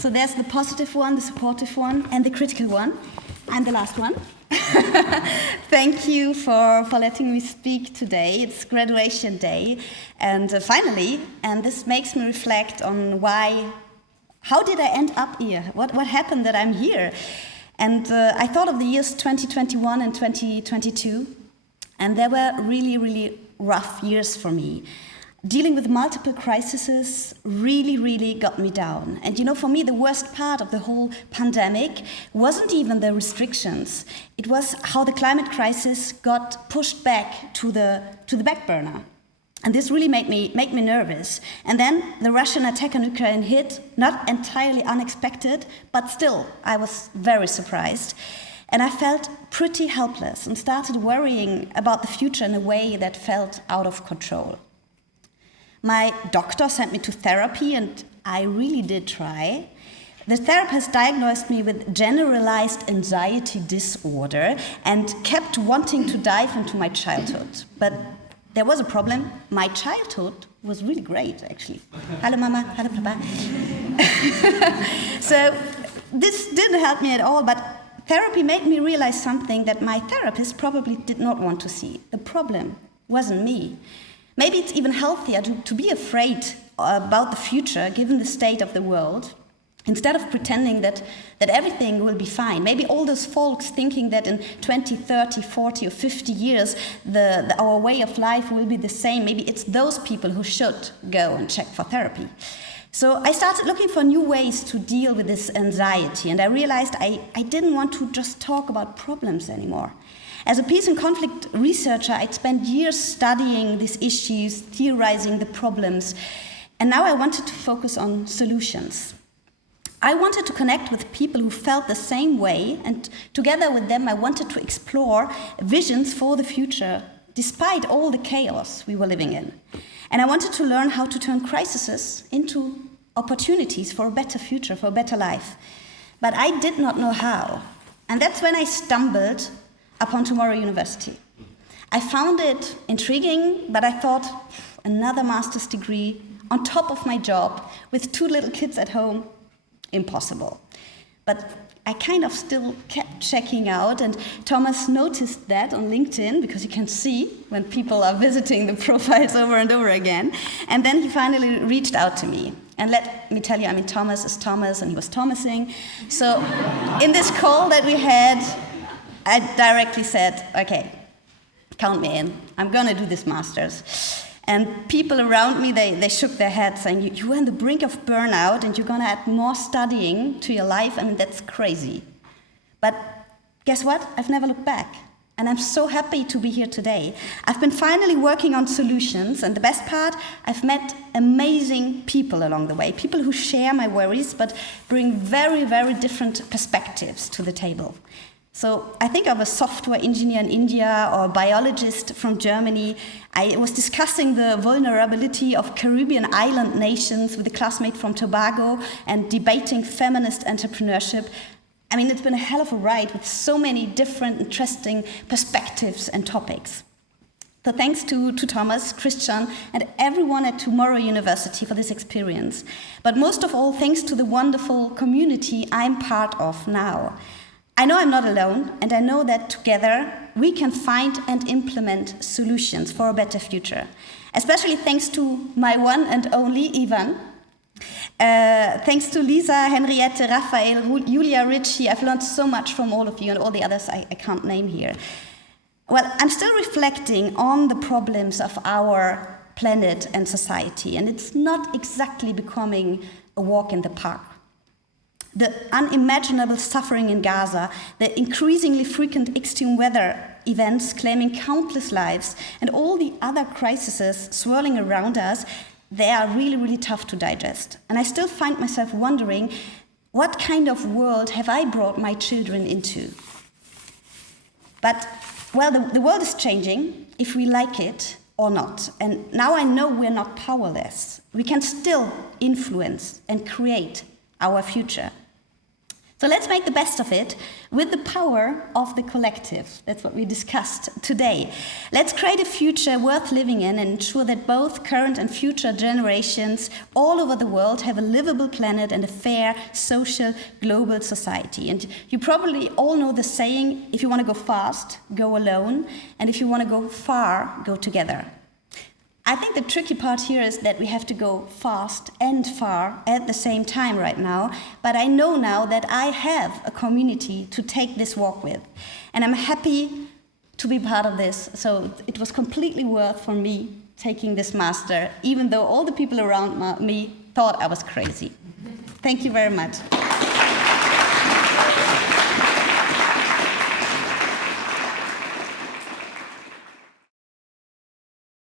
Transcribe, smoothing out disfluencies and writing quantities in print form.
So there's the positive one, the supportive one, and the critical one. I'm the last one. Thank you for letting me speak today. It's graduation day, and finally, and this makes me reflect on how did I end up here? What happened that I'm here? And I thought of the years 2021 and 2022, and they were really, really rough years for me. Dealing with multiple crises really, really got me down. And you know, for me, the worst part of the whole pandemic wasn't even the restrictions. It was how the climate crisis got pushed back to the back burner. And this really made me nervous. And then the Russian attack on Ukraine hit, not entirely unexpected, but still, I was very surprised. And I felt pretty helpless and started worrying about the future in a way that felt out of control. My doctor sent me to therapy, and I really did try. The therapist diagnosed me with generalized anxiety disorder and kept wanting to dive into my childhood. But there was a problem. My childhood was really great, actually. Hello, Mama. Hello, Papa. So this didn't help me at all, but therapy made me realize something that my therapist probably did not want to see. The problem wasn't me. Maybe it's even healthier to be afraid about the future, given the state of the world, instead of pretending that everything will be fine. Maybe all those folks thinking that in 20, 30, 40 or 50 years, our way of life will be the same. Maybe it's those people who should go and check for therapy. So I started looking for new ways to deal with this anxiety, and I realized I didn't want to just talk about problems anymore. As a peace and conflict researcher, I'd spent years studying these issues, theorizing the problems, and now I wanted to focus on solutions. I wanted to connect with people who felt the same way, and together with them I wanted to explore visions for the future, despite all the chaos we were living in. And I wanted to learn how to turn crises into opportunities for a better future, for a better life. But I did not know how. And that's when I stumbled upon Tomorrow University. I found it intriguing, but I thought, another master's degree on top of my job with 2 little kids at home, impossible. But I kind of still kept checking out, and Thomas noticed that on LinkedIn, because you can see when people are visiting the profiles over and over again. And then he finally reached out to me. And let me tell you, Thomas is Thomas, and he was Thomasing. So in this call that we had, I directly said, okay, count me in. I'm going to do this master's. And people around me, they shook their heads saying, you're on the brink of burnout and you're going to add more studying to your life. That's crazy. But guess what? I've never looked back. And I'm so happy to be here today. I've been finally working on solutions. And the best part, I've met amazing people along the way. People who share my worries, but bring very, very different perspectives to the table. So I think of a software engineer in India or a biologist from Germany. I was discussing the vulnerability of Caribbean island nations with a classmate from Tobago and debating feminist entrepreneurship. It's been a hell of a ride with so many different interesting perspectives and topics. So thanks to Thomas, Christian, and everyone at Tomorrow University for this experience. But most of all, thanks to the wonderful community I'm part of now. I know I'm not alone, and I know that together we can find and implement solutions for a better future. Especially thanks to my one and only Ivan. Thanks to Lisa, Henriette, Raphael, Julia, Richie. I've learned so much from all of you and all the others I can't name here. Well, I'm still reflecting on the problems of our planet and society, and it's not exactly becoming a walk in the park. The unimaginable suffering in Gaza, the increasingly frequent extreme weather events claiming countless lives, and all the other crises swirling around us, they are really, really tough to digest. And I still find myself wondering, what kind of world have I brought my children into? But, well, the world is changing, if we like it or not. And now I know we're not powerless. We can still influence and create our future. So let's make the best of it with the power of the collective. That's what we discussed today. Let's create a future worth living in and ensure that both current and future generations all over the world have a livable planet and a fair, social, global society. And you probably all know the saying, if you want to go fast, go alone, and if you want to go far, go together. I think the tricky part here is that we have to go fast and far at the same time right now, but I know now that I have a community to take this walk with, and I'm happy to be part of this, so it was completely worth for me taking this master, even though all the people around me thought I was crazy. Thank you very much.